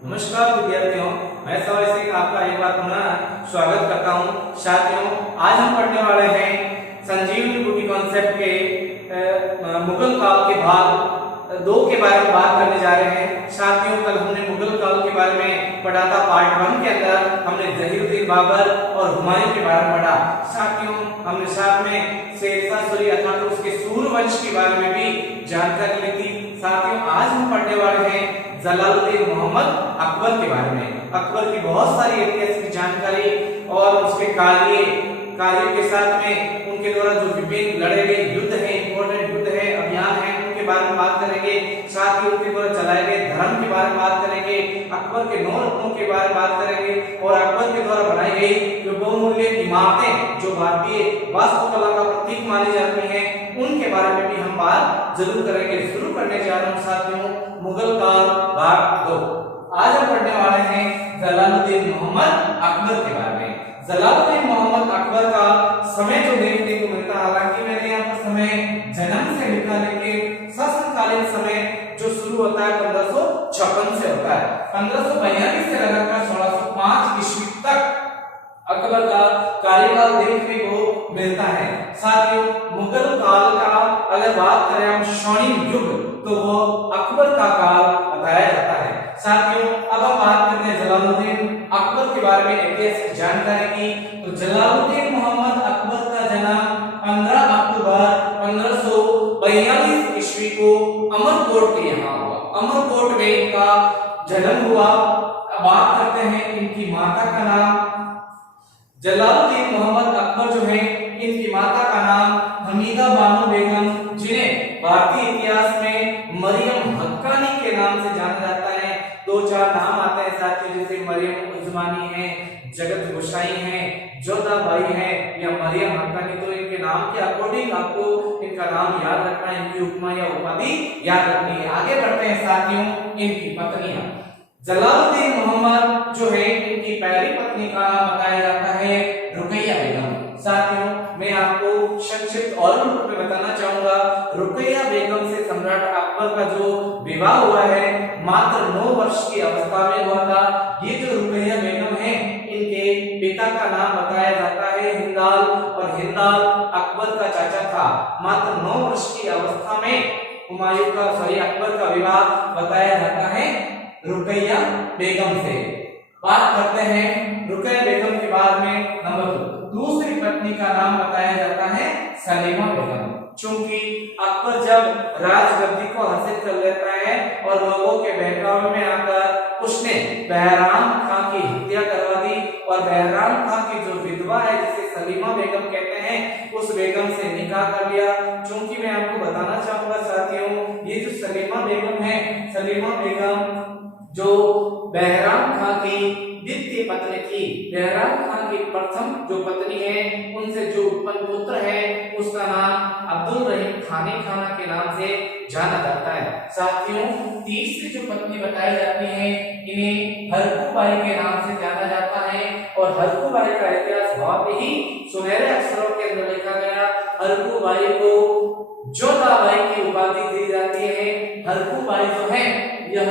नमस्कार विद्यार्थियों, मैं सवाई सिंह आपका एक बार पुनः स्वागत करता हूं। साथियों, आज हम पढ़ने वाले हैं संजीवनी बूटी कॉन्सेप्ट के मुगल काल के भाग 2 के बारे में बात करने जा रहे हैं। साथियों, कल हमने मुगल काल के बारे में पढ़ा था। पार्ट 1 के अंदर हमने जहीरुद्दीन बाबर और हुमायूं के बारे में पढ़ा। साथियों, हमने साथ में शेरशाह सूरी अर्थात उसके सूर्यवंश के बारे में भी जानकारी ली थी। साथियों, आज हम पढ़ने वाले हैं जलालुद्दीन मोहम्मद अकबर के बारे में। अकबर की बहुत सारी ऐतिहासिक जानकारी और उसके कार्यों के साथ में उनके द्वारा जो विभिन्न लड़े गए युद्ध हैं, इंपॉर्टेंट युद्ध है, अभियान है, उनके बारे में बात करेंगे। साथ ही उनके द्वारा चलाए गए धर्म के बारे में बात करेंगे। अकबर के 9 रत्नों के बारे में बात करेंगे और अकबर के द्वारा बनाई गई जो बहुमूल्य इमारतें जो भारतीय वास्तुकला का प्रतीक मानी जाती हैं, उनके बारे में भी हम बात जरूर करेंगे। शुरू करने जा रहा हूं साथियों मुगल काल भाग 2। आज हम पढ़ने वाले हैं जलालुद्दीन मोहम्मद अकबर के बारे में। जलालुद्दीन मोहम्मद अकबर का समय जो देखने को मिलता है, हालांकि मैंने यहाँ पर समय जन्म से लिखा, लेकिन शासनकालीन समय जो शुरू होता है 1556 से होता है। 1542 से लगाकर 1605 ईस्वी तक अकबर का कार्यकाल देखने को मिलता है। साथियों, मुगल काल का अगर बात करें हम स्वर्णिम युग, तो वो अकबर का काल बताया जाता है। साथियों, अब हम बात करते हैं जलालुद्दीन अकबर के बारे में ऐतिहासिक जानकारी की। तो जलालुद्दीन मोहम्मद अकबर का जन्म 15 अक्टूबर 1542 ईस्वी को अमरकोट के यहाँ हुआ। अमरकोट में इनका जन्म हुआ। बात करते हैं इनकी माता का नाम जलालुद्दीन मोहम्मद अकबर जो है, इनकी माता का नाम हमीदा बानो बेगम, जिन्हें भारतीय इतिहास में मरियम हक्कानी के नाम से जाना जाता है। 2-4 नाम आते हैं साथियों, जैसे मरियम उस्मानी है, जगत गोसाई है, जोधाबाई है या मरियम हक्कानी। तो इनके नाम के अकॉर्डिंग आपको इनका नाम याद रखना है, इनकी उपमा या उपाधि याद रखनी है। आगे बढ़ते हैं साथियों, इनकी पत्नियां। जलालुद्दीन मोहम्मद जो है, इनकी पहली पत्नी का नाम बताया जाता है रुकैया बेगम। साथियों, मैं आपको संक्षिप्त और रूप में बताना चाहूंगा, रुकैया बेगम से सम्राट अकबर का जो विवाह हुआ है मात्र 9 वर्ष की अवस्था में हुआ था। ये जो रुकैया बेगम है, इनके पिता का नाम बताया जाता है हिंदाल, और हिंदाल अकबर का चाचा था। मात्र 9 वर्ष की अवस्था में अकबर का विवाह बताया जाता है रुकैया बेगम से। बात करते हैं रुकैया बेगम के बाद में नंबर 2 दूसरी पत्नी का नाम बताया जाता है सलीमा बेगम। चूंकि अकबर जब राजगद्दी को हासिल कर लेता है और लोगों के बहकावे में आकर उसने बहराम खां की हत्या करवा दी, और बहराम खां की जो विधवा है जिसे सलीमा बेगम कहते हैं, उस बेगम से निकाह कर लिया। चूंकि मैं आपको बताना चाहूंगा साथियों, ये जो सलीमा बेगम है, सलीमा बेगम जो बहराम खां की द्वितीय पत्नी थी। बहराम खां की प्रथम जो पत्नी है, उनसे जो उत्पन्न पुत्र है उसका नाम अब्दुल रहीम खानी खाना के नाम से जाना जाता है। साथियों, तीसरी जो पत्नी बताई जाती है, इन्हें हरकूबाई के नाम से जाना जाता है, और हरकूबाई का इतिहास बहुत ही सुनहरे अक्षरों के अंदर लिखा गया। हरकूबाई को जोधाबाई की उपाधि दी जाती है। हरकूबाई जो है, यह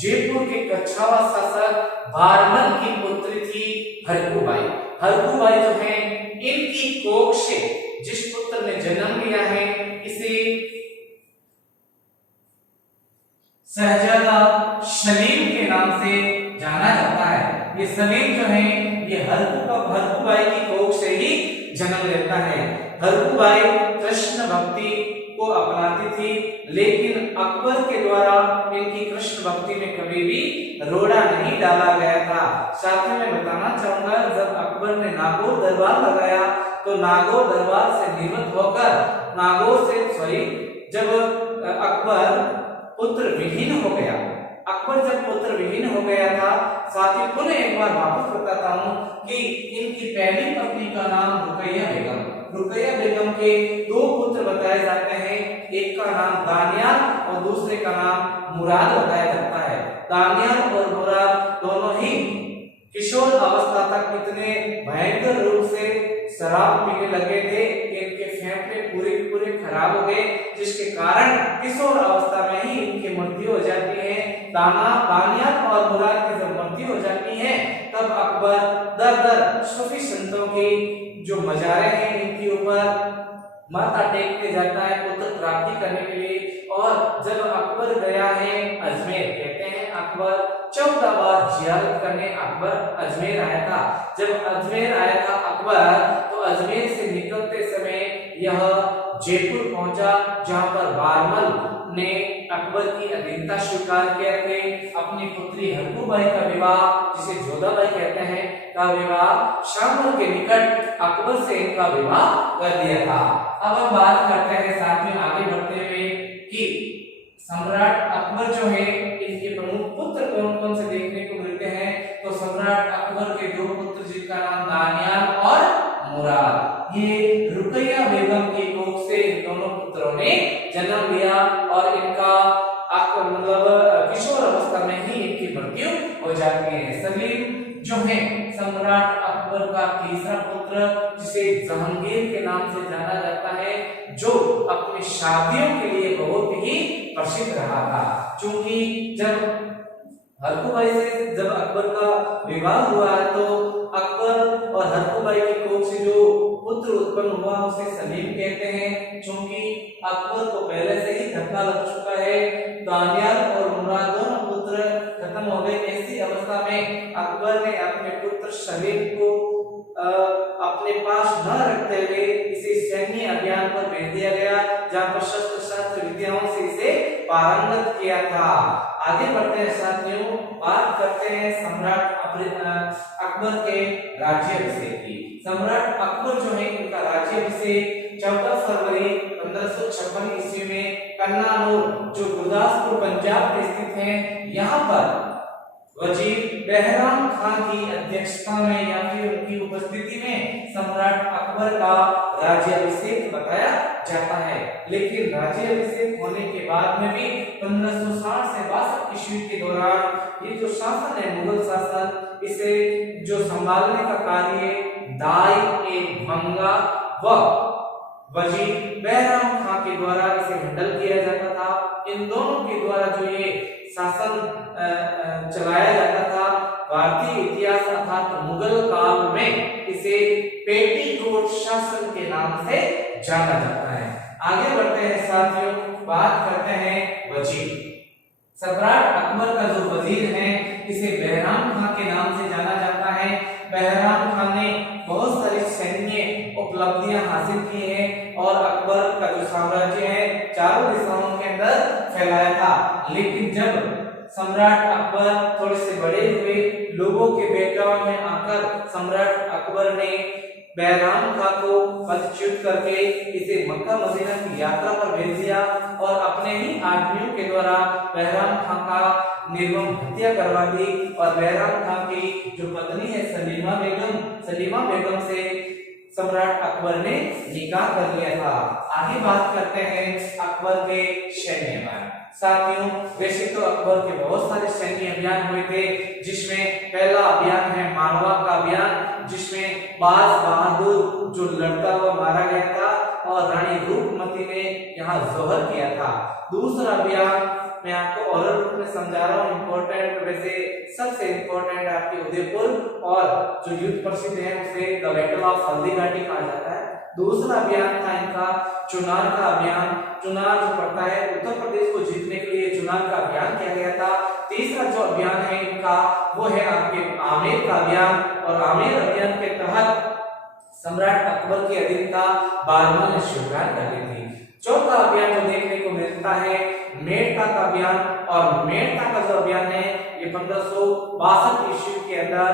जयपुर के कछावा शासक भारमल की पुत्री थी हरकूबाई। हरकूबाई जो है, इनकी कोख से जिस पुत्र ने जन्म लिया है, इसे शहजादा सलीम के नाम से जाना जाता है। ये सलीम जो है, ये हरकूबाई की कोख से ही जन्म लेता है। हरकूबाई कृष्ण भक्ति को अपनाती थी, लेकिन अकबर के द्वारा इनकी कृष्ण भक्ति में कभी भी रोड़ा नहीं डाला गया था। साथ में मैं बताना चाहूंगा, जब अकबर ने नागौर दरबार लगाया, तो नागौर दरबार से निवृत्त होकर जब अकबर पुत्र विहीन हो गया, था, साथ ही पुनः एक बार वापस बताता हूँ कि इनकी पहली पत्नी का नाम रुकैया बेगम। रुकैया बेगम के 2 पुत्र बताए जाते हैं, एक का नाम दानियाल और दूसरे का नाम मुराद बताया जाता है। दानियाल और मुराद दोनों ही किशोर अवस्था तक इतने भयंकर रूप से शराब पीने लगे थे कि इनके फेफड़े पूरे खराब हो गए, जिसके कारण किशोर अवस्था में ही इनकी मृत्यु हो जाती है। दानियाल और मुराद की जब मृत्यु हो जाती है तब अकबर दर दर सूफी संतों के जो मजारे हैं इनके ऊपर माथा टेकने जाता है पुत्र प्राप्ति करने के लिए। और जब अकबर गया है अजमेर, कहते हैं अकबर 14 बार जियारत करने अकबर अजमेर आया था। जब अजमेर आया था अकबर तो अजमेर से निकलते समय यह जयपुर पहुंचा, जहां पर बारमल ने अकबर की अधीनता स्वीकार करके अपनी पुत्री हरकूबाई का विवाह, जिसे जोधाबाई कहते हैं, का विवाह शामल के निकट अकबर से इनका विवाह कर दिया था। अब हम बात करते हैं साथियों आगे बढ़ते हुए कि सम्राट अकबर जो है इनके प्रमुख पुत्र कौन कौन से देखने को मिलते हैं। तो सम्राट अकबर के दो पुत्र जिनका नाम दानियाल और मुराद, ये रुकैया बेगम की कोख से इन दोनों पुत्रों ने जन्म लिया और इनका मतलब किशोर अवस्था में ही इनकी मृत्यु हो जाती है। सलीम जो है सम्राट अकबर का तीसरा पुत्र, जिसे जहांगीर के नाम से जाना जाता है, जो अपनी शादियों के लिए बहुत ही प्रसिद्ध रहा था। क्योंकि जब हरकूबाई से जब अकबर का विवाह हुआ तो अकबर और हरकूबाई की कोख से जो पुत्र उत्पन्न हुआ उसे सलीम कहते हैं। क्योंकि अकबर को पहले से ही धक्का लग चुका है, दानियाल और मुराद दोनों पुत्र खत्म हो गए। ऐसी अवस्था में अकबर ने अपने पुत्र सलीम को अपने पास न रखते हुए इसे सैन्य अभियान पर भेज दिया गया, जहां पर शस्त्र शास्त्र विद्याओं से इसे पारंगत किया था। आगे बढ़ते हैं साथियों, बात करते हैं सम्राट अकबर के राज्याभिषेक की। सम्राट अकबर जो है इनका राज्याभिषेक 14 फरवरी 1556 ईस्वी में कन्नानूर, जो गुरदासपुर पंजाब में स्थित है, यहाँ पर वजीर बहराम खान की अध्यक्षता में या फिर उनकी उपस्थिति में सम्राट अकबर का राज्याभिषेक बताया जाता है। लेकिन राज्याभिषेक होने के बाद में भी 1560 से 62 ईस्वी के दौरान ये जो शासन है मुगल शासन, इसे जो संभालने का कार्य दाई-ए-भंगा व वजीर बहराम खान के द्वारा इसे हैंडल किया जाता था। इन दोनों के द्वारा जो ये शासन चलाया जाता था, भारतीय इतिहास अर्थात मुगल काल में इसे पेटीकोट शासन के नाम से जाना जाता है। आगे बढ़ते हैं साथियों, बात करते हैं वजीर। सम्राट अकबर का जो वजीर है इसे बहराम खान के नाम से जाना जाता है। बहराम खान ने बहुत सारी सैन्य उपलब्धियां हासिल की हैं और अकबर का जो साम्राज्य है चारों दिशाओं के अंदर फैलाया था। लेकिन जब सम्राट अकबर थोड़े से बड़े हुए, लोगों के बैकग्राउंड में आकर सम्राट अकबर ने बहराम खान को पदच्युत करके इसे मक्का मदीना की यात्रा पर भेज दिया और अपने ही आदमियों के द्वारा बहराम खान का निर्मम हत्या करवा दी। और बहराम खान की जो पत्नी है सलीमा बेगम से सम्राट अकबर ने निकाह कर लिया था। आगे बात करते हैं अकबर के सैन्य अभियान। साथियों, वैसे तो अकबर के बहुत सारे सैन्य अभियान हुए थे, जिसमें पहला अभियान है मालवा का अभियान, जिसमें बाज बहादुर जो लड़ता हुआ मारा गया था और रानी रूपमती ने यहाँ जोहर किया था। दूसरा अभियान मैं आपको और रूप में समझा रहा हूँ, इम्पोर्टेंट, वैसे सबसे इम्पोर्टेंट आपके उदयपुर और जो युद्ध प्रसिद्ध है उसे द बैटल ऑफ हल्दीघाटी कहा जाता है। दूसरा अभियान था इनका चुनार का अभियान। चुनार जो पड़ता है उत्तर प्रदेश को जीतने के लिए चुनार का अभियान किया गया था। तीसरा जो अभियान है इनका वो है आपके आमेर का अभियान, और आमेर अभियान के तहत सम्राट अकबर की अधीनता बारमल ने स्वीकार कर ली थी। चौथा अभियान जो देखने को मिलता है मेड़ता का अभियान, और मेड़ता का जो अभियान है ये 1562 ईस्वी के अंदर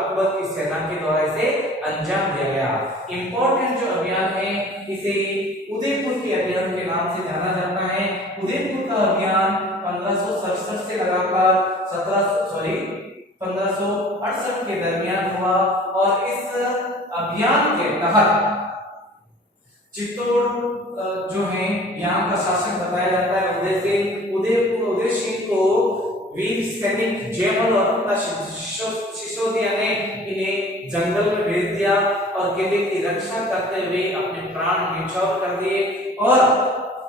अकबर की सेना के द्वारा इसे अंजाम दिया गया। इंपॉर्टेंट जो अभियान है इसे उदयपुर के अभियान के नाम से जाना जाता है। उदयपुर का अभियान 1567 से लगाकर 1568 के दरमियान हुआ, और इस अभियान के तहत चित्तौड़ जो है यहाँ का शासक बताया जाता है उदय सिंह को वीर सैनिक जयमल और सिसोदिया ने इन्हें जंगल में भेज दिया और किले की रक्षा करते हुए अपने प्राण न्यौछावर कर दिए। और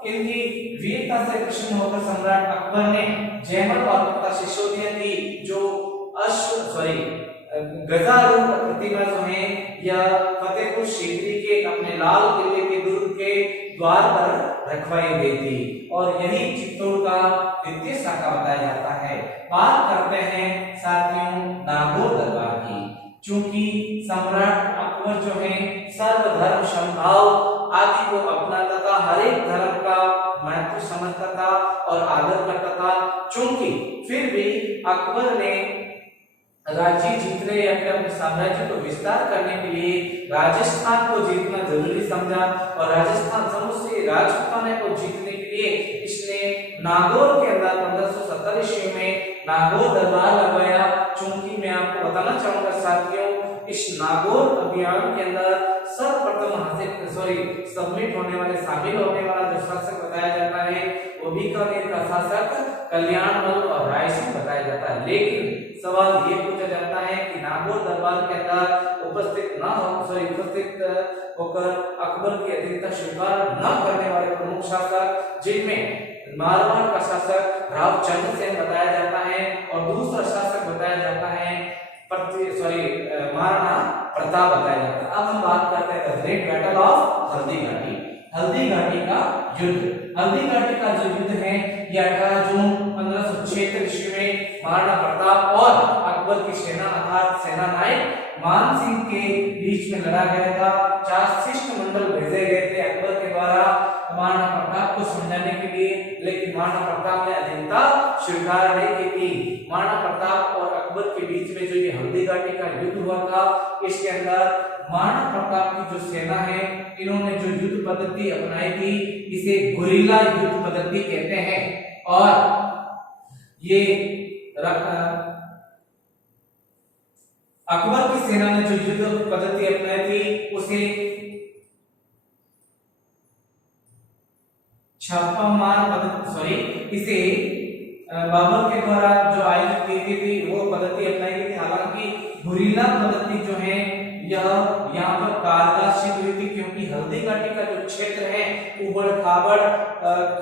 इनकी वीरता से प्रसन्न होकर सम्राट अकबर ने जयमल और तथा सिसोदिया की जो गजारूप प्रतिमा जो है यह फतेहपुर सीकरी के अपने लाल किले के दुर्ग के द्वार पर रखवाई गई थी और यही चित्तौड़ का द्वितीय शाखा बताया जाता है। बात करते हैं साथियों नागौर दरबार की। चूंकि सम्राट अकबर जो है सर्वधर्म समभाव आदि को अपनाता था, हर एक धर्म का महत्व समझता था और आदर करता था, चूंकि फिर भी अकबर ने राज्य जीतने या फिर अपने साम्राज्य को विस्तार करने के लिए राजस्थान को जीतना जरूरी समझा और राजस्थान समूचे राजपुताने को जीतने के लिए इसने नागौर के अंदर 1570 ईस्वी में नागौर दरबार लगवाया। चूंकि मैं आपको बताना चाहूंगा साथियों, इस नागौर अभियान के अंदर सर्वप्रथम सबमिट होने वाले शामिल होने वाला जो शासक बताया जाता है वो बीकानेर का शासक कल्याणमल और रायसिंह बताया जाता है। लेकिन सवाल ये पूछा जाता है कि नागौर दरबार के अंदर उपस्थित होकर अकबर की अधीनता स्वीकार न करने वाले प्रमुख शासक जिनमें मारवाड़ का शासक राव चंद्रसेन बताया जाता है और दूसरा शासक बताया जाता है महाराणा प्रताप बताया जाता है। अब हम बात करते हैं great battle of Haldi Ghati. Haldi Ghati का युद्ध, हल्दी घाटी का जो युद्ध है यह 18 जून 1576 ईस्वी में महाराणा प्रताप और अकबर की सेना अर्थात सेना नायक मान सिंह के बीच में लड़ा गया था। 4 शिष्टमंडल भेजे गए थे अकबर के द्वारा महाराणा प्रताप को समझाने के लिए, लेकिन महाराणा प्रताप ने अधीनता स्वीकार नहीं की थी। महाराणा प्रताप और अकबर के बीच में जो ये हल्दी घाटी का युद्ध हुआ था, इसके अंदर महाराणा प्रताप की जो सेना है इन्होंने जो युद्ध पद्धति अपनाई थी इसे गुरिल्ला युद्ध पद्धति कहते हैं और ये अकबर की सेना ने जो युद्ध पद्धति अपनाई थी उसे छापामार पद्धति इसे बाबर के द्वारा जो आयोजित की गई थी वो पद्धति अपनाई गई थी। हालांकि गुरिल्ला पद्धति जो है यह यहाँ पर कारगर सिद्ध हुई थी, क्योंकि हल्दी घाटी का जो क्षेत्र है उबड़ खाबड़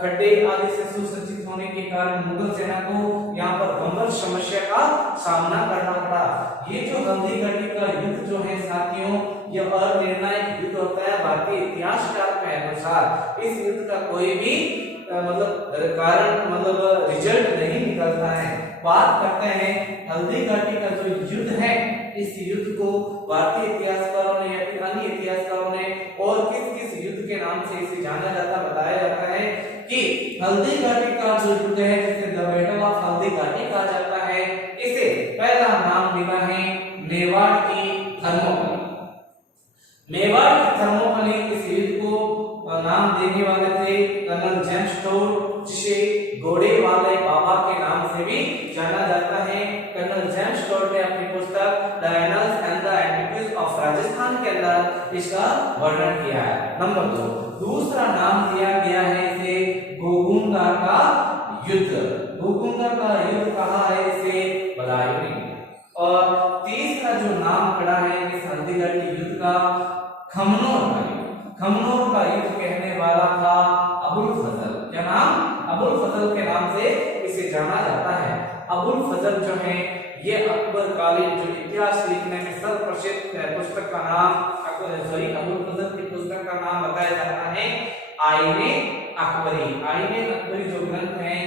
खड्डे आदि से सुसज्जित होने के कारण मुगल सेना को यहाँ पर गंभीर समस्या का सामना करना पड़ा। ये जो हल्दी घाटी का युद्ध जो है साथियों यह अनिर्णायक युद्ध होता है भारतीय इतिहासकार के अनुसार। इस युद्ध का कोई भी रिजल्ट नहीं निकलता है। बात करते हैं हल्दी घाटी का जो युद्ध है, इस युद्ध को भारतीय इतिहासकारों ने या फिर अन्य इतिहासकारों ने और किस युद्ध के नाम से इसे जाना जाता बताया जाता है कि हल्दी घाटी का जो युद्ध है जिसे the battle of Haldi Ghati कहा जाता है, इसे पहला नाम मिला है मेवाड़ की थर्मोपली। मेवाड़ की थर्मोपली इस युद्ध को नाम देने वाले थे कर्नल जेम्स टोड, जिसे घोड़े वाले बाबा के नाम से भी जाना जाता है। कर्नल जेम्स टोड ने अपनी पुस्तक the annuls and the antiquities of Rajasthan के अंदर इसका वर्णन किया है। नंबर 2, दूसरा नाम दिया गया है इसे गोगुंदा का युद्ध। गोगुंदा का युद्ध कहा है इसे बदायूं। और तीसरा जो नाम खड़ा है इस हल्दी घाटी युद्ध का खमनोर का युद्ध। खमनोर का युद्ध कहने वाला था अबुल फजल। क्या नाम? अबुल फजल के नाम से इसे जाना जाता है। अबुल फजल जो है ये अकबर कालीन जो इतिहास लिखने में सर्वप्रसिद्ध पुस्तक का नाम अबुल फजल की पुस्तक का नाम बताया जाता है आईने अकबरी। आईने अकबरी जो ग्रंथ है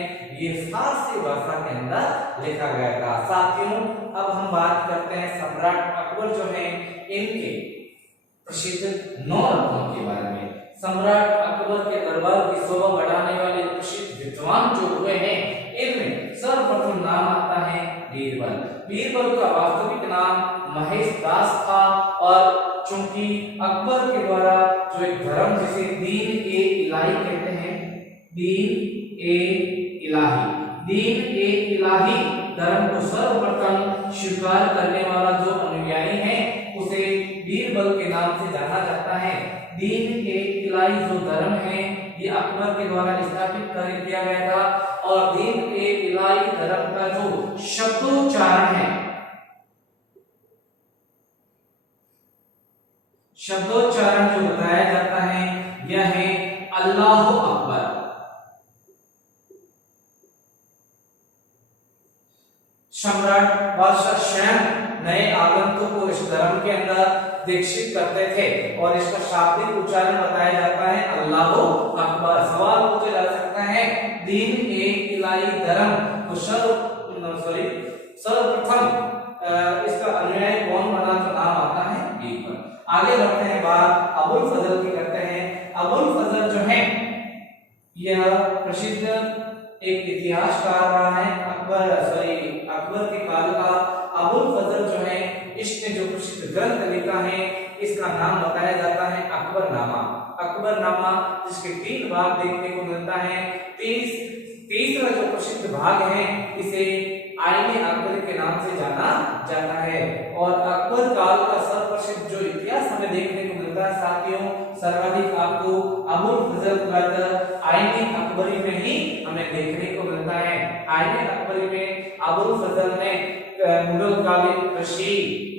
ये फारसी भाषा के अंदर लिखा गया था। साथियों अब हम बात करते हैं सम्राट अकबर जो है इनके प्रसिद्ध 9 रत्नों के बारे में। सम्राट अकबर के दरबार की शोभा बढ़ाने वाले प्रसिद्ध विद्वान जो हुए हैं इनमें सर्वप्रथम नाम आता है बीरबल। बीरबल का वास्तविक नाम महेश दास था और चूंकि अकबर के द्वारा जो एक धर्म जिसे दीन ए इलाही कहते हैं, दीन ए इलाही धर्म को सर्वप्रथम स्वीकार करने वाला जो अनुयायी है उसे बीरबल के नाम से जाना जाता है। दीन ए इलाही जो धर्म है ये अकबर के द्वारा स्थापित कर दिया गया था और दीन ए इलाही धर्म का जो शब्दोच्चारण है, शब्दोच्चारण जो बताया जाता है यह है अल्लाह अकबर। सम्राट बादशाह शैम नए आगंतुक को इस धर्म के अंदर दीक्षित करते थे और इसका शाब्दिक उच्चारण बताया जाता है अल्लाह अकबर। सवाल पूछा जा सकता है दीन एक इलाही धर्म तो सर्वप्रथम इसका अनुयायी कौन बना तो नाम आता है बीरबल। आगे बढ़ते हैं, बात अबुल फजल की करते हैं। अबुल फजल जो है यह प्रसिद्ध एक इतिहासकार रहा है। अकबर के काल का अबुल फजल जो है इसने जो प्रसिद्ध ग्रंथ लिखा है इसका नाम बताया जाता है अकबरनामा। अकबरनामा जिसके 3 भाग देखने को मिलता है। तीसरा जो प्रसिद्ध भाग है इसे आईने अकबर के नाम से जाना जाता है। और अकबर काल का सर्वप्रसिद्ध जो इतिहास हमें देखने को मिलता है साथियों, सर्वाधिक आपको अबुल फजल का आईने अकबरी में ही हमें देखने को मिलता है। आईने अकबरी में अबुल फजल ने मुगल कालीन कृषि,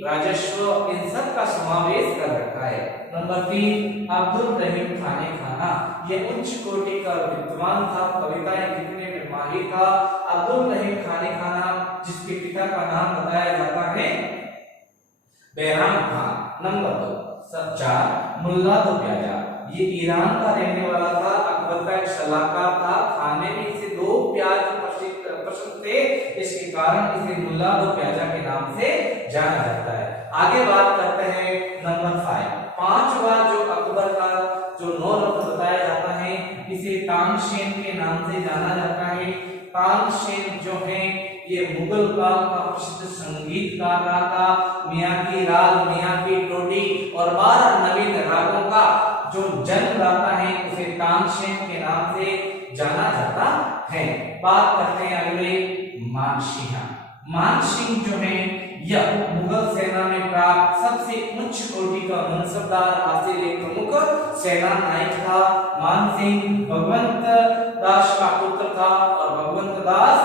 राजस्व इन सब का समावेश कर रखा है। नंबर 3 अब्दुल रहीम खाने खाना, ये उच्च कोटि का विद्वान था, कविताएं लिखने में माहिर था। अब्दुल रहीम खाने खाना जिसके पिता का नाम बताया जाता है बैराम खान। नंबर 4 मुल्ला दो प्याजा, ये ईरान का रहने वाला था, अकबर का एक सलाहकार था, खाने में इसे 2 प्याज पसंद थे, इसके कारण इसे मुल्ला दो प्याजा के नाम से जाना जाता है। आगे बात करते हैं नंबर 5, पांचवा जो अकबर का जो 9 रत्न बताया जाता है इसे तानसेन के नाम से जाना जाता है। तानसेन जो है ये मुगल काल का प्रसिद्ध संगीतकार रहा था। मियां की राग, मियां की टोटी और 12 नवीन रागों का जो जन्म लाता है उसे तानसेन के नाम से जाना जाता है। बात करते हैं अगले मानसिंह। मानसिंह जो है यह मुगल सेना में प्राप्त सबसे उच्च कोटि का मनसबदार हासिल एक प्रमुख सेना नायक था। मानसिंह भगवंत दास का पुत्र था और भगवंत दास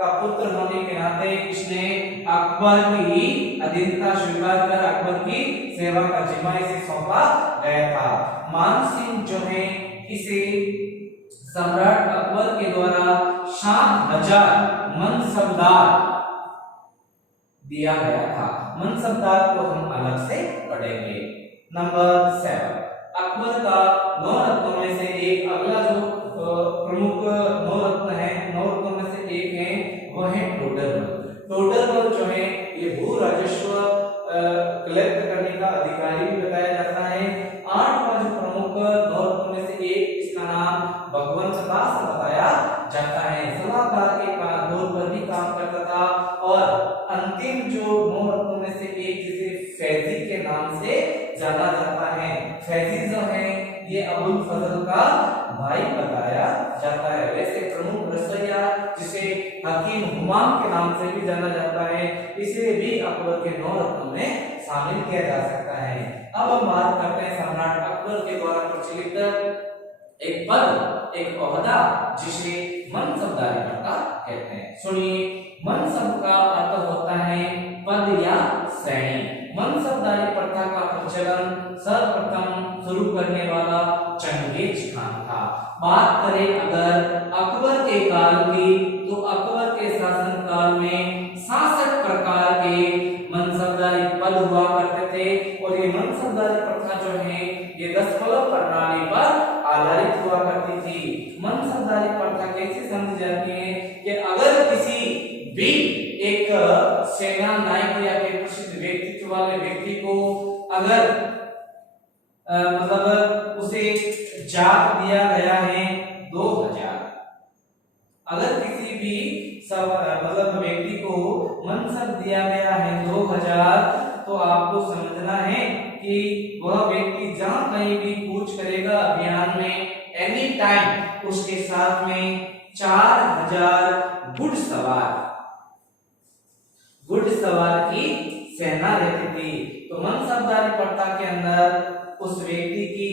का पुत्र होने के नाते इसने अकबर की अधीनता स्वीकार कर अकबर की सेवा का जिम्मा इसे सौंपा गया था। मानसिंह जो है इसे सम्राट अकबर के द्वारा 7,000 मनसबदार दिया गया था। मनसबदार को हम अलग से पढ़ेंगे। नंबर 7 अकबर का 9 रत्नों में से एक, अगला जो प्रमुख 9 रत्न है, 9 रत्नों में से एक है वो है टोडरमल। टोडरमल जो है ये भू राजस्व कलेक्ट करने का अधिकारी भी बताया जाता है। 8वां जो प्रमुख 9 रत्नों में से एक, इसका नाम भगवंत दास बताया जाता है। सलाहकार के तौर पर भी काम करता था। और अंतिम जो 9 रत्नों में से एक जिसे फैजी के नाम से जाना जाता है, फैजी जो है ये अबुल फजल का भाई बताया जाता है। वैसे प्रमुख रसोइया जिसे हकीम हुमाम के नाम से भी जाना जाता है, इसे भी अकबर के 9 रत्नों में शामिल किया जा सकता है। अब हम बात करते हैं सम्राट अकबर के द्वारा प्रचलित एक पद, एक ओहदा जिसे मनसबदारी प्रथा कहते हैं। सुनिए, मनसब का अर्थ होता है पद या श्रेणी। मनसबदारी प्रथा का प्रचलन सर्वप्रथम शुरू करने वाला चंगेज खान था। बात करें अगर अकबर के काल की तो अकबर के शासन काल में 66 प्रकार के मनसबदारी पद हुआ करते थे। और ये मनसबदारी प्रथा जो है ये दशमलव प्रणाली पर आधारित हुआ करती थी। मनसबदारी प्रथा कैसे समझी जाती है कि अगर किसी भी एक सेना नायक या फिर प्रसिद्ध व्यक्तित्व वाले व्यक्ति को अगर मतलब उसे जाप दिया गया है 2000, अगर किसी भी मतलब व्यक्ति को मनसब दिया गया है 2000, तो आपको समझना है कि वह व्यक्ति जहां कहीं भी कूच करेगा अभियान में, एनी टाइम उसके साथ में 4000 घुड़सवार की सेना रहती थी। तो मनसबदारी प्रथा के अंदर उस व्यक्ति की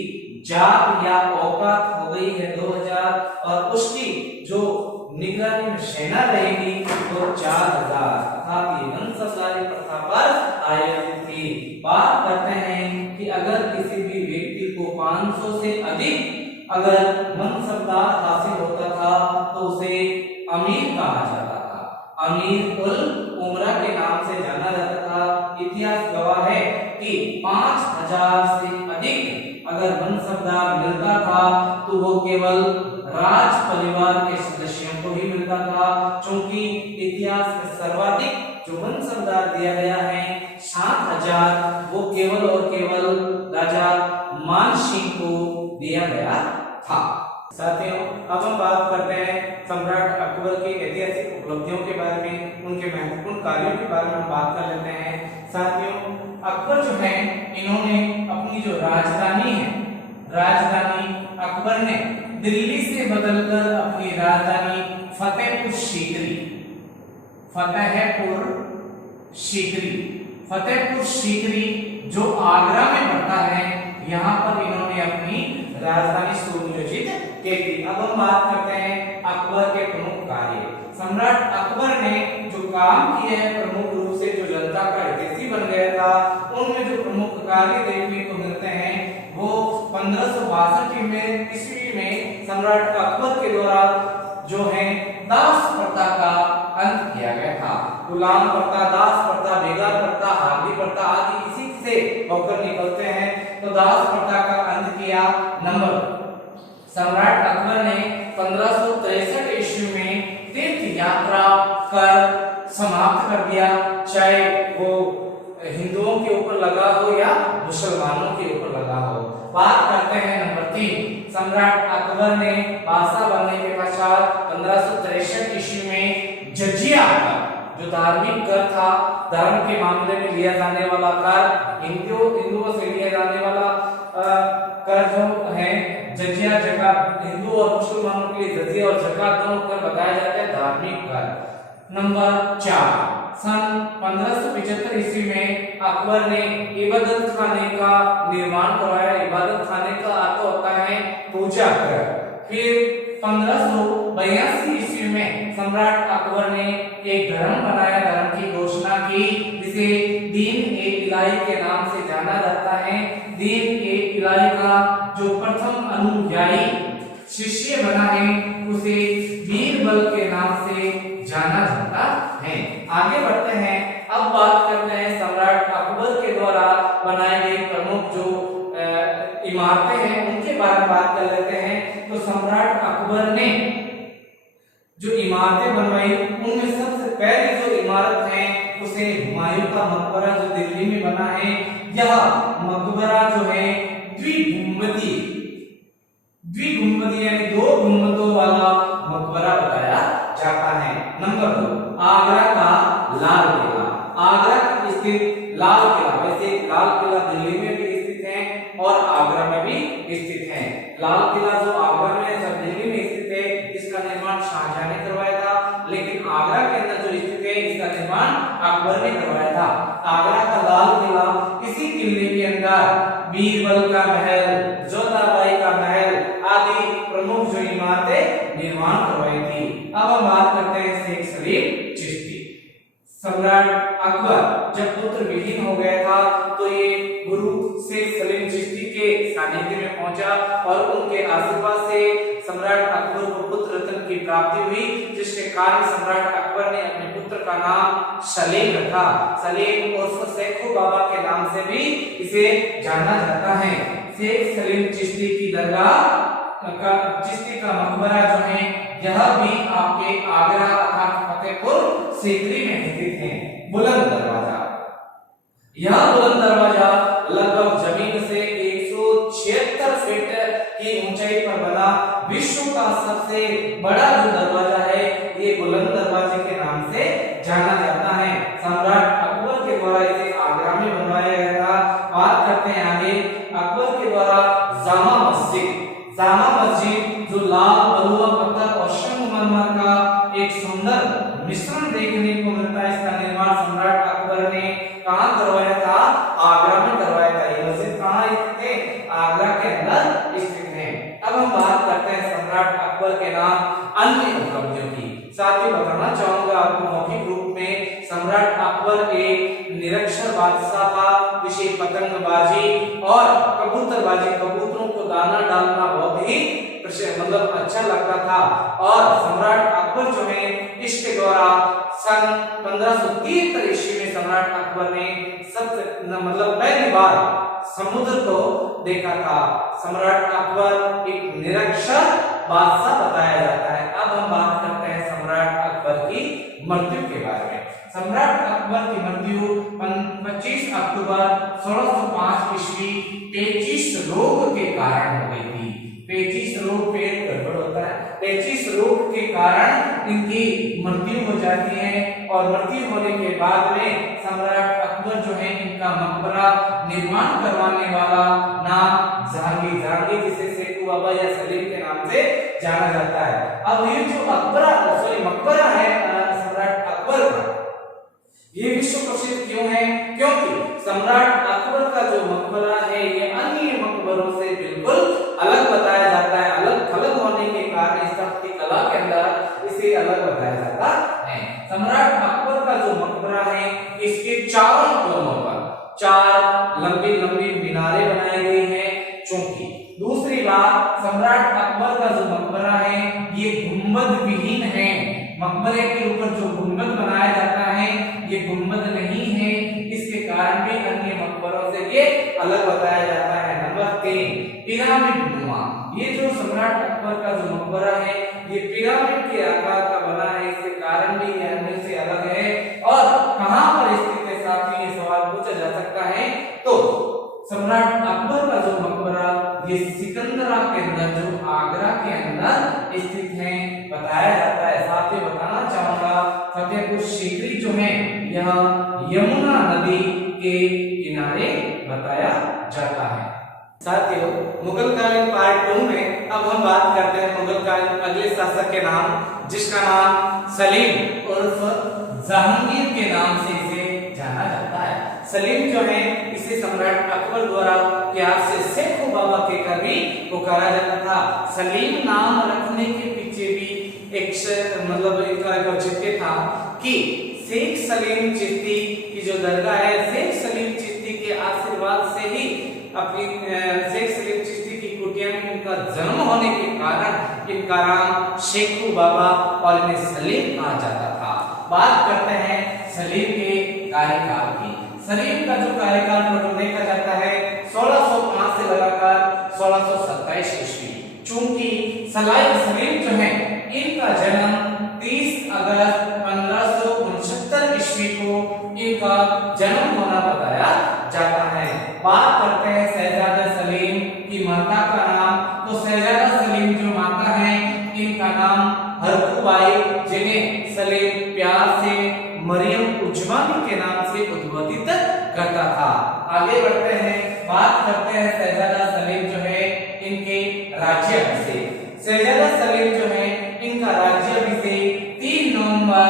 जात या औकात हो गई है 2000 और उसकी जो निगरानी में सेना रहेगी वो 4000, अर्थात ये मनसबदारी प्रथा पर आयोजित थी। बात करते हैं कि अगर किसी भी व्यक्ति को 500 से अधिक अगर मनसबदार हासिल होता था तो उसे अमीर कहा जाता था, अमीर उल उमरा के नाम से जाना जाता था। इतिहास गवाह है कि 5000 से अधिक अगर मनसबदार मिलता था तो वो केवल राज परिवार के सदस्यों को ही मिलता था, क्योंकि इतिहास में सर्वाधिक जो मनसबदार दिया गया है 7000, वो केवल और केवल राजा मानसिंह को दिया गया था। साथियों, अब हम बात करते हैं सम्राट अकबर की ऐतिहासिक उपलब्धियों के बारे में, उनके महत्वपूर्ण कार्यों के बारे में हम बात कर लेते हैं। साथियों, अकबर जो है इन्होंने अपनी जो राजधानी है, राजधानी अकबर ने दिल्ली से बदलकर अपनी राजधानी फतेहपुर सीकरी जो आगरा में पड़ता है, यहाँ पर इन्होंने अपनी राजधानी सुनियोजित की थी। अब हम बात करते हैं अकबर के प्रमुख कार्य। सम्राट अकबर ने जो काम किए हैं प्रमुख रूप से जो जनता का हितैषी बन गया था, उनमें जो प्रमुख कार्य देखने को मिलते हैं वो 1562 ईस्वी में सम्राट अकबर के द्वारा जो है दास प्रथा का अंत किया गया था। गुलाम प्रथा, दास प्रथा, बेगार प्रथा, हागली प्रथा आदि इसी से होकर निकलते हैं, तो दास प्रथा का अंत किया। नंबर, सम्राट अकबर ने 1563 ईस्वी में तीर्थ यात्रा कर समाप्त कर दिया, चाहे वो हिंदुओं के ऊपर लगा हो या मुसलमानों के ऊपर लगा हो। बात करते हैं नंबर 3, सम्राट अकबर ने बादशाह बनने के पश्चात 1563 ईस्वी में जजिया जो धार्मिक कर था, धर्म के मामले में लिया जाने वाला कर, हिंदुओं से लिया जाने वाला कर जो है जजिया, जकात, हिंदू और मुसलमानों के लिए जजिया और जकात दोनों कर बताया जाता है धार्मिक कर। नंबर 4, सन 1575 ईस्वी में अकबर ने इबादत खाने का निर्माण करवाया। इबादत खाने का अर्थ होता है पूजा घर। फिर 1582 ईस्वी में सम्राट अकबर ने एक धर्म बनाया, धर्म की घोषणा की, जिसे दीन ए इलाही के नाम से जाना जाता है। दीन ए इलाही का जो प्रथम अनुयायी शिष्य बना है उसे बीरबल के नाम से जाना जाता है। आगे बढ़ते हैं, अब बात करते हैं सम्राट अकबर के द्वारा बनाए गए प्रमुख जो इमारतें हैं उनके बारे में बात कर लेते हैं। तो सम्राट अकबर ने जो इमारतें बनवाई उनमें सबसे पहली जो इमारत है उसे हुमायूं का मकबरा जो दिल्ली में बना है, यह मकबरा जो है द्विगुंबदी यानी 2 गुंबदों वाला मकबरा बताया जाता है। नंबर 2, आगरा का लाल किला। आगरा स्थित लाल किला, वैसे लाल किला दिल्ली में भी स्थित है और आगरा में भी स्थित है। लाल किला जो आगरा में सब दिल्ली में स्थित है, इसका निर्माण शाहजहां ने करवाया था, लेकिन आगरा के अंदर जो स्थित है इसका निर्माण अकबर ने करवाया था। आगरा का लाल किला, इसी किले के अंदर बीरबल का महल, जोधाबाई का महल आदि प्रमुख जो इमारतें निर्माण करवाई थी। अब हम बात करते हैं शेख सलीम चिश्ती। सम्राट अकबर जब पुत्र विहीन हो गया था तो ये गुरु शेख सलीम चिश्ती के सानिध्य में पहुंचा और उनके आशीर्वाद से सम्राट अकबर को पुत्र रत्न की प्राप्ति हुई, जिसके कारण सम्राट अकबर ने अपने पुत्र का नाम सलीम रखा। सलीम उर्फ शेखू बाबा के नाम से भी इसे जाना जाता है। शेख सलीम चिश्ती की दरगाह चिश्ती का मकबरा जो है यह भी आपके आगरा अर्थात फतेहपुर सीकरी में स्थित है। बुलंद दरवाजा, यह बुलंद दरवाजा लगभग जमीन से 176 फीट की ऊंचाई पर बना विश्व का सबसे बड़ा जो दरवाजा है ये बुलंद दरवाजे के नाम से जाना जाता है। सम्राट अकबर के द्वारा इसे आगरा में बनवाया गया था। बात करते हैं आगे, अकबर के द्वारा जामा मस्जिद जो लाल बलुआ पत्थर और संगमरमर का एक सुंदर मिश्रण देखने को मिलता है, इसका निर्माण सम्राट अकबर ने कहां करवाया था? आगरा में करवाया था। ये मस्जिद कहां स्थित है? आगरा के अंदर स्थित है। अब हम बात करते हैं सम्राट अकबर के नाम अन्य उपलब्धियों की। साथ ही बताना चाहूंगा आपको मौखिक रूप में, सम्राट अकबर एक निरक्षर बादशाह था, जिसे पतंगबाजी और कबूतरबाजी, कबूतरों को दाना डालना बहुत ही मतलब अच्छा लगता था। और सम्राट अकबर जो है इसके द्वारा सन 1573 ईस्वी में सम्राट अकबर ने मतलब पहली बार समुद्र को देखा था। सम्राट अकबर एक निरक्षर बादशाह बताया जाता है। अब हम बात करते हैं सम्राट अकबर की मृत्यु के बारे में। सम्राट अकबर की मृत्यु 25 अक्टूबर 1605 ईस्वी पेचिश रोग के कारण हो गई थी। पेचिश रोग पेट गड़बड़ होता है, पेचिश रोग के कारण इनकी मृत्यु हो जाती है। और मृत्यु होने के बाद में सम्राट अकबर जो है इनका मकबरा निर्माण करवाने वाला नाम जहांगीर, जहांगीर जिसे शेखू बाबा या सलीम के नाम से जाना जाता है। अब ये जो मकबरा है सम्राट अकबर का, ये विश्व प्रसिद्ध क्यों है? क्योंकि सम्राट अकबर का जो मकबरा है ये अन्य मकबरों से बिल्कुल अलग बताया जाता है। अलग थलग होने के कारण स्थापत्य कला के अंदर इसे अलग बताया जाता है। सम्राट अकबर का जो मकबरा है इसके चारों कोनों पर 4 लंबी लंबी मीनारें बनाई गई हैं। चूंकि दूसरी बात, सम्राट अकबर का जो मकबरा है ये गुंबद विहीन है। मकबरे के ऊपर जो गुंबद बनाया जाता है ये गुंबद नहीं है, इसके कारण भी अन्य मकबरों से ये अलग बताया जाता है। नंबर 3, पिरामिड नुमा। ये जो सम्राट अकबर का जो मकबरा है ये पिरामिड के आकार का बना है, इसके कारण भी ये अन्य से अलग है। और कहां पर स्थित है साथियों, ये सवाल पूछा जा सकता है। तो सम्राट अकबर का जो मकबरा ये सिकंदरा के अंदर, जो आगरा के अंदर स्थित है, बताया जाता है। साथियों बताना चाहूंगा फतेहपुर सीकरी जो है यह यमुना नदी के किनारे बताया जाता है। साथियों मुगल कालीन पार्ट 2 में अब हम बात करते हैं मुगल कालीन अगले शासक के नाम, जिसका नाम सलीम उर्फ जहांगीर के नाम से इसे जाना जाता है। सलीम जो है इसे सम्राट अकबर द्वारा प्यार से शेखू बाबा कहकर भी पुकारा जाता था। सलीम नाम रखने के पीछे भी एक मतलब एक औचित्य था कि शेख सलीम चिश्ती की जो दरगाह है, शेख सलीम चिश्ती के आशीर्वाद से ही अपनी शेख सलीम चिश्ती की कुटिया में इनका जन्म होने के कारण इनका नाम शेखू बाबा और इन्हें सलीम कहा जाता था। बात करते हैं सलीम के कार्यकाल की। सलीम का जो कार्यकाल टोटल देखा जाता है 1605 से लगाकर 1627 ईस्वी। चूंकि सलीम जो है इनका जन्म 30 अगस्त 1569 ईस्वी को इनका जन्म होना बताया जाता है। बात करते हैं शहजादा सलीम की माता का नाम। तो शहजादा सलीम जो माता है इनका नाम हरकुबाई, जिन्हें सलीम प्यार से मरियम उज्जमानी के नाम से उद्बोधित करता था। आगे बढ़ते हैं, बात करते हैं शहजादा सलीम जो है इनके राज्याभिषेक। शहजादा सलीम जो है इनका राज्याभिषेक 3 नवंबर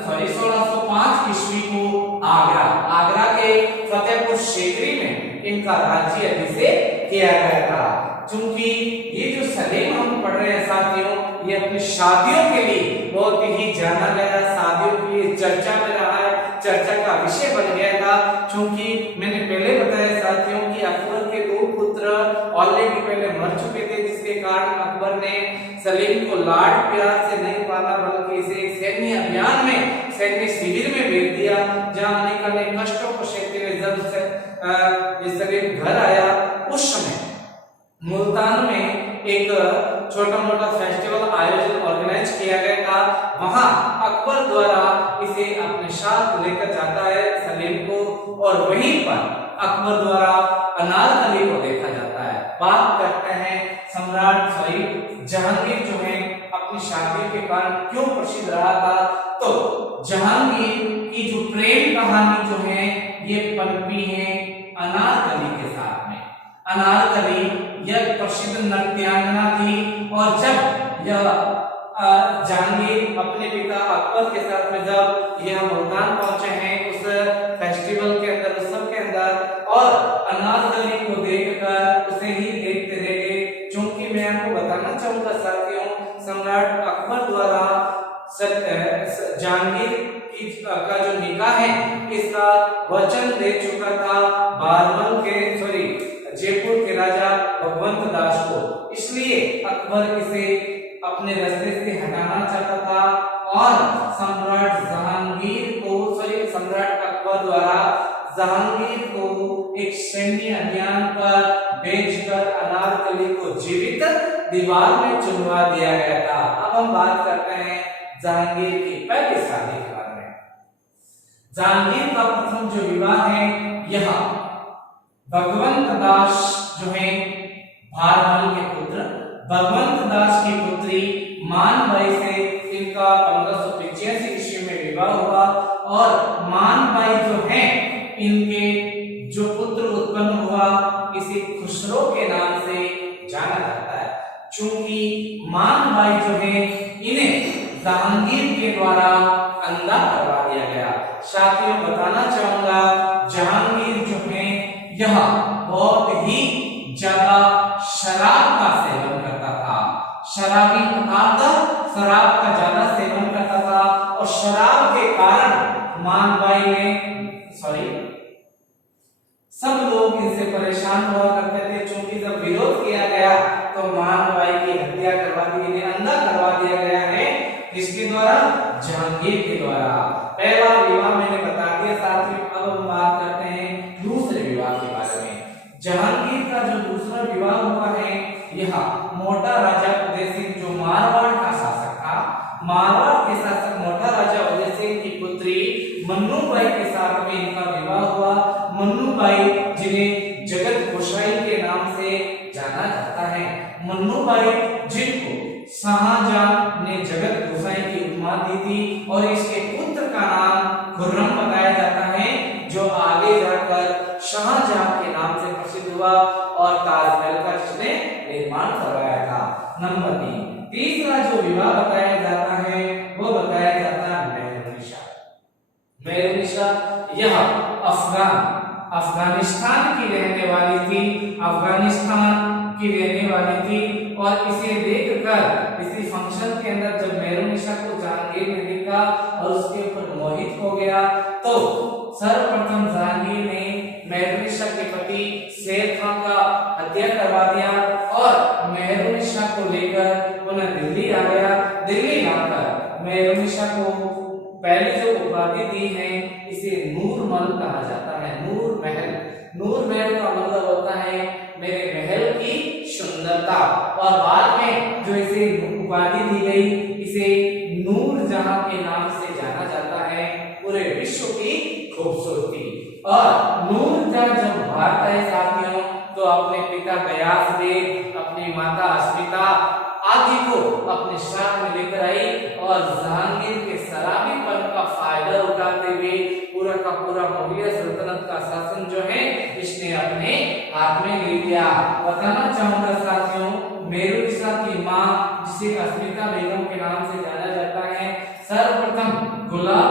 1605 ईस्वी को आगरा के फतेहपुर सीकरी में इनका राज्याभिषेक किया गया था। चूंकि ये जो सलीम हम पढ़ रहे हैं साथियों, ये अपनी शादियों के लिए बहुत ही जाना गया, शादियों के लिए चर्चा में रहा है, चर्चा का विषय बन गया था। चूंकि मैंने पहले बताया साथियों कि अकबर के 2 पुत्र ऑलरेडी पहले मर चुके थे, जिसके कारण अकबर ने सलीम को लाड प्यार से नहीं पाला, बल्कि इसे एक सैन्य अभियान में, सैन्य शिविर में भेज दिया, जहां अनेक अनेक कष्टों को सहते हुए जब से सलीम घर आया, उस समय मुल्तान में एक छोटा मोटा फेस्टिवल आयोजन ऑर्गेनाइज किया गया था। वहां अकबर द्वारा इसे अपने साथ लेकर जाता है सलीम को, और वहीं पर अकबर द्वारा अनारकली को देखा जाता है। बात करते हैं सम्राट जहांगीर जो है अपनी शादी के कारण क्यों प्रसिद्ध रहा था। तो जहांगीर की जो प्रेम कहानी जो है ये पनपी है अनारकली के साथ में। अनारकली यह प्रसिद्ध नृत्यांगना थी, और जब यह जहांगीर अपने पिता अकबर के साथ में जब यह मुल्तान पहुंचे हैं उस फेस्टिवल के अंदर, उत्सव के अंदर, और अनारकली को देखकर उसे ही देखते रह गए। चूंकि मैं आपको बताना चाहूंगा साथियों, सम्राट अकबर द्वारा जहांगीर का जो निकाह है इसका वचन दे चुका था जयपुर के राजा भगवंत दास को, इसलिए अकबर इसे अपने रास्ते से हटाना चाहता था और सम्राट अकबर द्वारा जहांगीर को एक सैन्य अभियान पर भेजकर अनारकली को जीवित दीवार में चुनवा दिया गया था। अब हम बात करते हैं जहांगीर की पहली शादी के बारे में। जहांगीर का प्रथम जो विवाह है यह भगवंत दास जो है भारमल के पुत्र भगवंत दास की पुत्री मानबाई से इनका 1585 ईस्वी में विवाह हुआ और मानबाई जो है इनके जो पुत्र उत्पन्न हुआ इसे खुसरो के नाम से जाना जाता है। चूंकि मानबाई जो है इन्हें जहांगीर के द्वारा अंधा करवा दिया गया। साथियों बताना चाहूंगा जहांगीर जो है यह बहुत ही ज्यादा शराब का सेवन करता था। शराबी शराब का ज्यादा सेवन करता था और शराब के कारण मानबाई ने सब लोग इनसे परेशान हुआ करते थे। चूंकि जब विरोध किया गया तो मानबाई की हत्या करवा दी, इन्हें अंधा करवा दिया गया है। किसके द्वारा? जहांगीर के द्वारा। पहला विवाह मैंने बता दिया। साथियों अब हम बात करते हैं दूसरे विवाह के बारे में। जहांगीर का जो दूसरा विवाह हुआ है यह मोटा राजा उदय सिंह जो मारवाड़ का शासक था, मारवाड़ के शासक मोटा राजा उदय सिंह की पुत्री मन्नूबाई के साथ में इनका विवाह हुआ। मन्नूबाई जिन्हें जगत गोसाई के नाम से जाना जाता है, मन्नूबाई जिनको शाहजहां ने जगत गोसाई की उपमा दी थी और इसके पुत्र का नाम खुर्रम बताया जाता है जो आगे जाकर शाहजहां के नाम से प्रसिद्ध हुआ और ताजमहल का जिसने निर्माण करवाया था। नंबर 3 तीसरा जो विवाह बताया जाता है वो बताया जाता है मेहरुनिसा। मेहरुनिसा यह अफगानिस्तान की रहने वाली थी, अफगानिस्तान की रहने वाली थी और इसे देखकर इसी फंक्शन के अंदर जब मेहरुनिसा को जहांगीर ने देखा और उसके ऊपर मोहित हो गया तो सर्वप्रथम जहांगीर ने मेहरुनिसा के पति शेर खान का हत्या करवा दिया और मेहरुनिसा को लेकर उन्हें दिल्ली आ गया। दिल्ली लाकर मेहरुनिसा को पहले जो उपाधि दी है इसे नूरमहल कहा जाता है। नूर महल का मतलब होता है मेरे महल की सुंदरता और बाद में जो इसे उपाधि दी गई इसे नूरजहां के नाम से जाना जाता है, पूरे विश्व की खूबसूरती। और नूरजहां जब भारत आए साथियों तो अपने पिता गयास बेग, अपनी माता अस्मिता आदि को अपने साथ में लेकर आई और जहांगीर के शराबीपन का फायदा उठाते हुए पूरा का पूरा मुगलिया सल्तनत का शासन जो है इसने अपने हाथ में ले लिया। बताना चाहूंगा साथियों मेहरुनिसा की मां जिसे अस्मिता बेगम के नाम से जाना जाता है, सर्वप्रथम गुलाब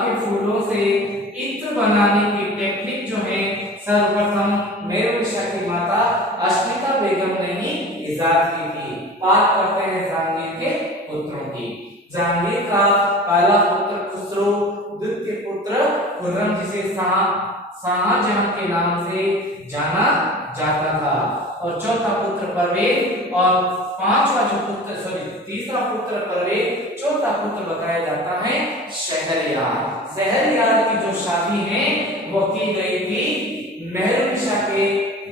के फूलों से इत्र बनाने की टेक्निक जो है सर्वप्रथम मेहरुनिसा की माता अस्मिता बेगम ने ही इजाद की थी। बात करते हैं जहांगीर के पुत्रों की। जहांगीर का पहला पुत्र खुसरो, द्वितीय पुत्र खुर्रम जिसे शाहजहां के नाम से जाना जाता था और चौथा पुत्र परवेज और तीसरा पुत्र परवेज, चौथा पुत्र बताया जाता है शहरयार। शहरयार की जो शादी है वो की गई थी मेहरुनिसा के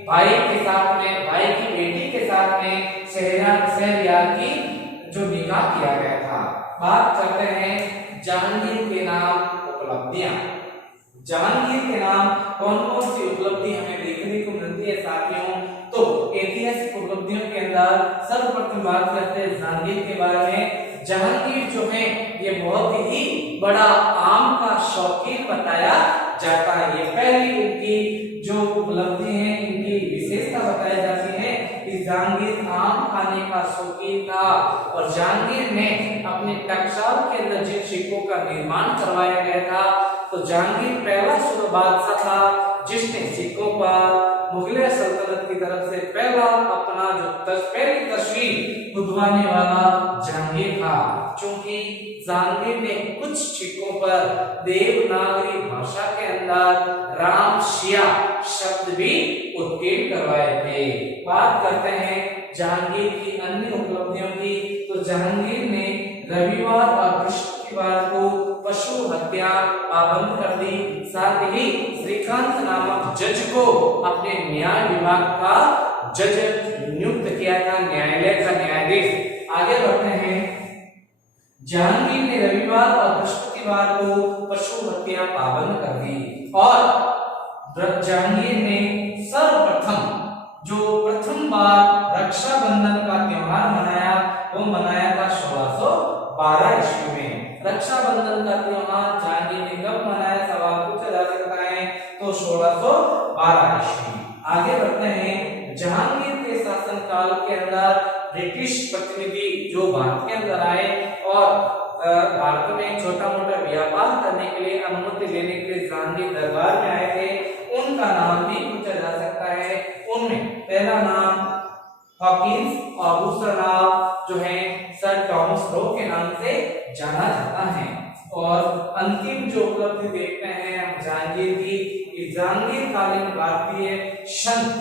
भाई के साथ में, भाई की बेटी के साथ में शहरयार की जो निकाह किया गया था। बात करते हैं जहांगीर के नाम उपलब्धियां। जहांगीर के नाम कौन कौन सी उपलब्धि हमें देखने को मिलती है साथियों? तो ऐतिहासिक उपलब्धियों के अंदर सर्वप्रथम बात करते हैं जहांगीर के बारे में। जहांगीर जो है ये बहुत ही बड़ा आम का शौकीन बताया जाता है। ये पहली उनकी जो उपलब्धि है इनकी विशेषता बताई जाती है कि जहांगीर आम खाने का शौकीन था और जहांगीर ने अपने टकसाल के अंदर जिन सिक्कों का निर्माण करवाया गया था तो जहांगीर पहला बादशाह था जिसने सिखों पर मुगलिया सल्तनत की तरफ से पहला अपना जो पहली तस्वीर खुदवाने वाला जहांगीर था। क्योंकि जहांगीर ने कुछ सिक्कों पर देवनागरी भाषा के अंदर राम शिया शब्द भी उत्कीर्ण करवाए थे। बात करते हैं जहांगीर की अन्य उपलब्धियों की, तो जहांगीर ने रविवार और बृहस्पतिवार को पशु हत्या पाबंद कर दी। साथ ही श्रीकांत नामक जज को अपने न्याय विभाग का जज नियुक्त किया था, न्यायालय का न्यायाधीश। आगे बढ़ते हैं, जहांगीर ने रविवार और बृहस्पतिवार को पशु हत्या पाबंद कर दी और जहांगीर ने सर्वप्रथम जो प्रथम बार रक्षाबंधन का त्योहार मनाया वो मनाया था 1612 ईस्वी में। रक्षाबंधन का त्योहार जहांगीर ने कब मनाया, सवाल पूछा जा सकता है, तो 1612 ईस्वी। आगे बढ़ते हैं, जहांगीर के शासनकाल के अंदर ब्रिटिश प्रतिनिधि जो भारत के अंदर आए और भारत में छोटा मोटा व्यापार करने के लिए अनुमति लेने के लिए जहांगीर दरबार में आए थे, उनका नाम भी पूछा जा सकता है। उनमें पहला नाम हॉकिंस और दूसरा नाम जो है सर टॉमस रो के नाम से जाना जाता है। और अंतिम जो उपलब्धि देखते हैं हम जहांगीर की, जहांगीर कालीन भारतीय संत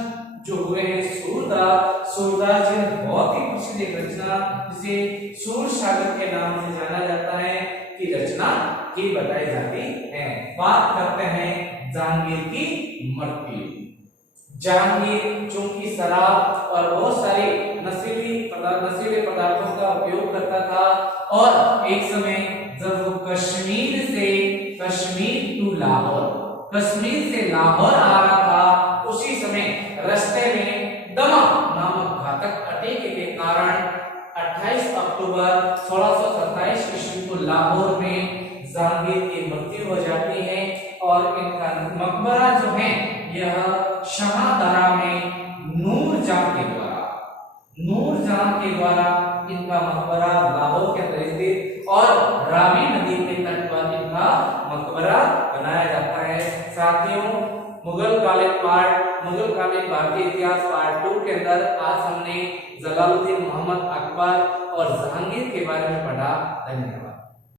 जो हुए हैं सूरदास जी ने बहुत ही प्रसिद्ध एक रचना जिसे सूर सागर के नाम से जाना जाता है की रचना की बताई जाती है। बात करते हैं जहांगीर की मृत्यु। जहांगीर चूंकि शराब और बहुत सारी नशीले पदार्थों का उपयोग करता था और एक समय जब वो कश्मीर से लाहौर आ रहा था, उसी समय रास्ते में दमा नामक घातक अटैक के कारण 28 अक्टूबर 1627 ईस्वी को लाहौर में जहांगीर की मृत्यु हो जाती है और इनका मकबरा जो है यह शाहदरा में नूरजहां के द्वारा इनका मकबरा लाहौर के अंदर स्थित और रावी नदी के तट पर इनका मकबरा बनाया जाता है। साथियों, मुगल कालीन भारतीय इतिहास पार्ट 2 के अंदर आज हमने जलालुद्दीन मोहम्मद अकबर और जहांगीर के बारे में पढ़ा। धन्यवाद।